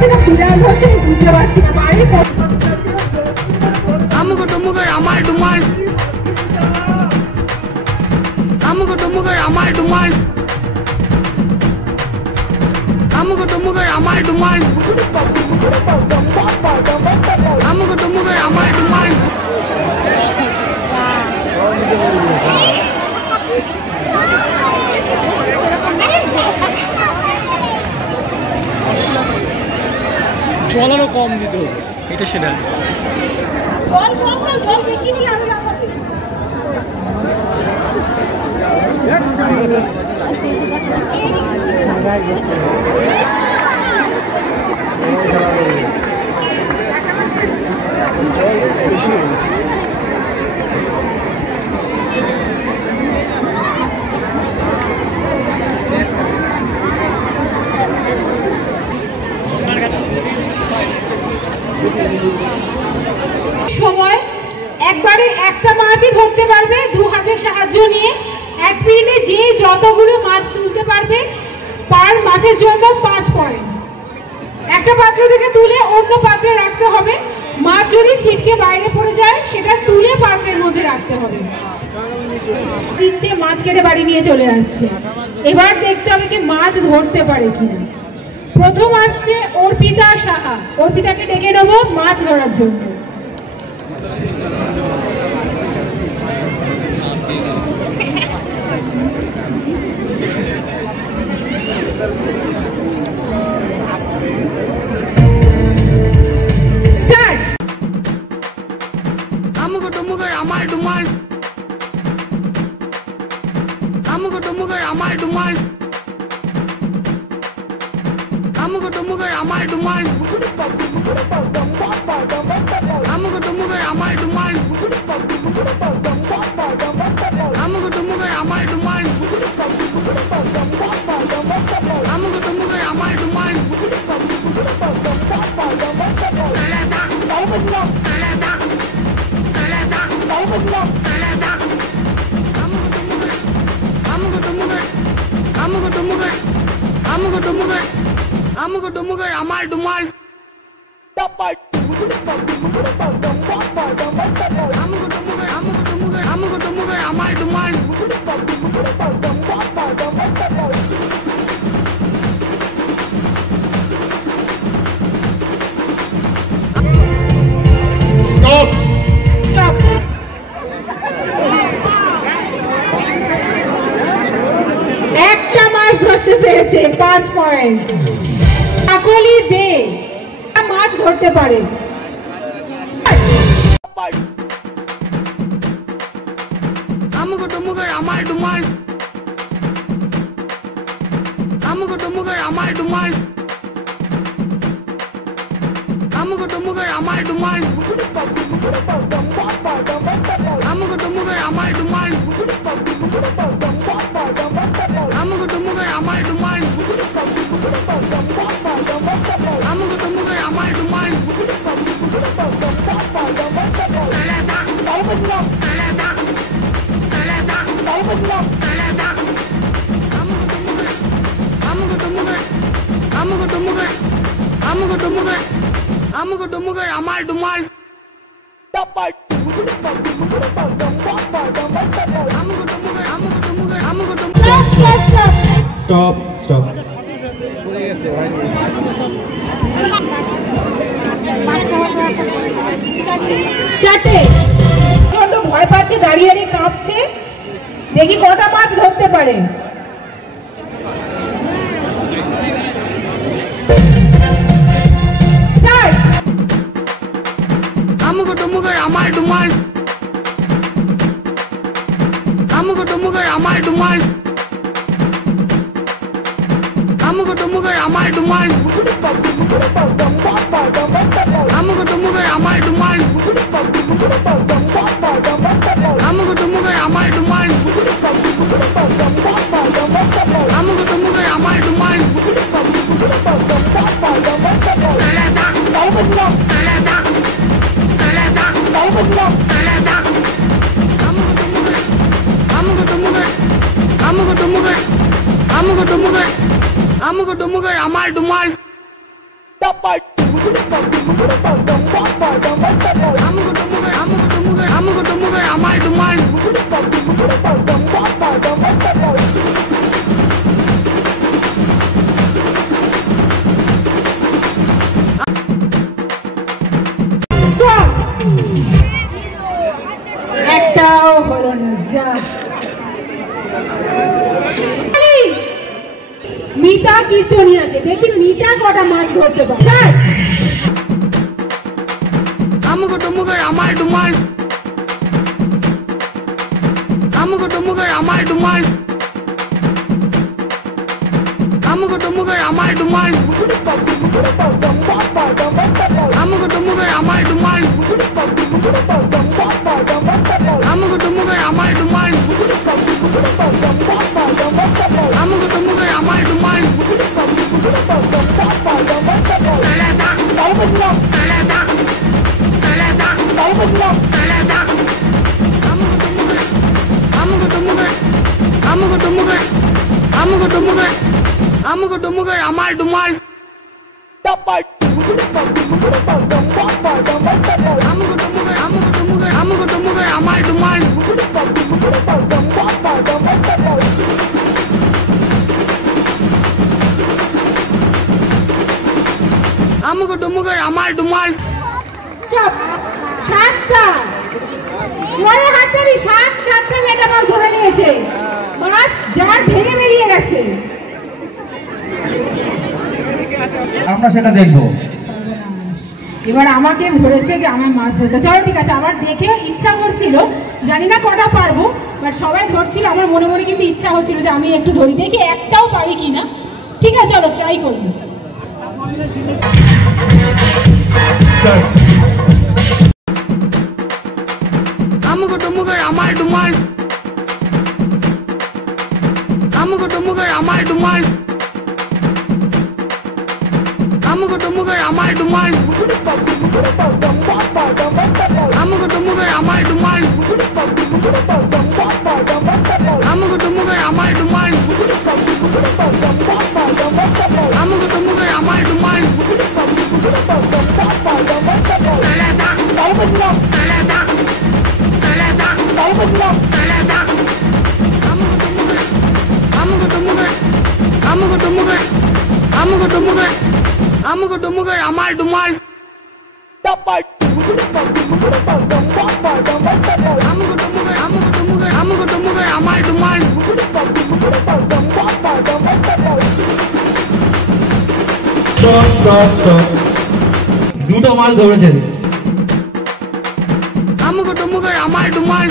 হচ্ছে না বিড়াল হচ্ছে বুঝতে পারছি না বাড়ি আমুক টুমুক আমার ডুমাল আমুক টুমুক আমার ডুমাল আমুক টুমুক আমার ডুমাল আমুক টুমুক আমার ডুমাল জল আরো কম দিত এটা সেটা জল কম না জল বেশি হলে আরো লাগাবে বেশি হয়ে গেছে সময় একবারে একটা মাছই ধরতে পারবে দু হাতের সাহায্য নিয়ে এক মিনিটে যে যতগুলো মাছ তুলতে পারবে পার মাছের জন্য 5 পয়েন্ট একটা পাত্র থেকে তুলে অন্য পাত্রে রাখতে হবে মাছ যদি ছিটকে বাইরে পড়ে যায় সেটা তুলে পাত্রের মধ্যে রাখতে হবে দিচ্ছে মাছ কেটে বাড়ি নিয়ে চলে আসছে এবার দেখতে হবে কি মাছ ধরতে পারে কিনা প্রথম আসছে অর্পিতা সাহা অর্পিতাকে ডেকে নেবো মাছ ধরার জন্য স্টার্ট আমুক টুমুক আমার ডুমাল আমুক টুমুক আমার ডুমাল আমুক টুমুক আমার ডুমাল আমুক টুমুক আমার ডুমাল আমুক টুমুক আমার ডুমাল আমুক টুমুক আমার ডুমাল আমুক টুমুক আমার ডুমাল আমুক টুমুক আমার ডুমাল একটা মাছ ধরতে পেরেছে 5 পয়েন্ট কাকলি দে মাছ ধরতে পারে আমুক টুমুক আমার ডুমাল আমুক টুমুক আমার ডুমাল আমুক টুমুক আমার ডুমাল আমুক টুমুক আমার ডুমাল আমুক টুমুক আমার ডুমাল আমুক টুমুক আমার ডুমাল আমুক টুমুক আমার ডুমাল Stop. Stop. চারটে ছোট ভয় পাচ্ছে দাঁড়িয়ে দাঁড়িয়ে কাঁপছে দেখি কটা মাছ ধরতে পারে আমুক টুমুক আমার ডুমাল আমুক টুমুক আমার ডুমাল আমুক টুমুক আমার ডুমাল আমুক টুমুক আমার ডুমাল আমুক টুমুক আমার ডুমাল আমুক টুমুক আমার ডুমাল আমুক টুমুক আমার ডুমাল আমার ডুমাল একটাও হলো না যা মিতা কীর্তনিয়াকে দেখি মিতা কটা মাছ ধরতে পারে আমুক টুমুক আমার ডুমাল আমুক টুমুক আমার ডুমাল আমুক টুমুক আমার ডুমাল আমুক টুমুক আমার ডুমাল আমুক টুমুক আমার ডুমাল আমুক টুমুক আমার ডুমাল আমুক টুমুক আমার ডুমাল আমুক টুমুক আমার ডুমাল আমুক টুমুক আমার ডুমাল সাতটা জোরে হাততালি সাতটা মেটা মাছ ধরে নিয়েছে মাছ যার ভেঙে বেরিয়ে গেছে আমরা সেটা দেখবো এবার আমাকে ধরেছে যে আমার মাছ ধরতে চলো ঠিক আছে আমার দেখে ইচ্ছা করছিল জানি না কটা পারবো বাট সবাই ধরছিল আমার মনে মনে কিন্তু ইচ্ছা হচ্ছিল যে আমি একটু ধরি দেখি একটাও পারি কিনা ঠিক আছে চলো ট্রাই করি আমুক টুমুক আমার ডুমাল আমুক টুমুক আমার ডুমাল আমুক টুমুক আমার ডুমাল আমুক টুমুক আমার ডুমাল আমুক টুমুক আমার ডুমাল আমুক টুমুক আমার ডুমাল আমুক টুমুক আমার ডুমাল আমুক টুমুক আমার ডুমাল দুটো মাছ ধরেছেন আমুক টুমুক আমার ডুমাল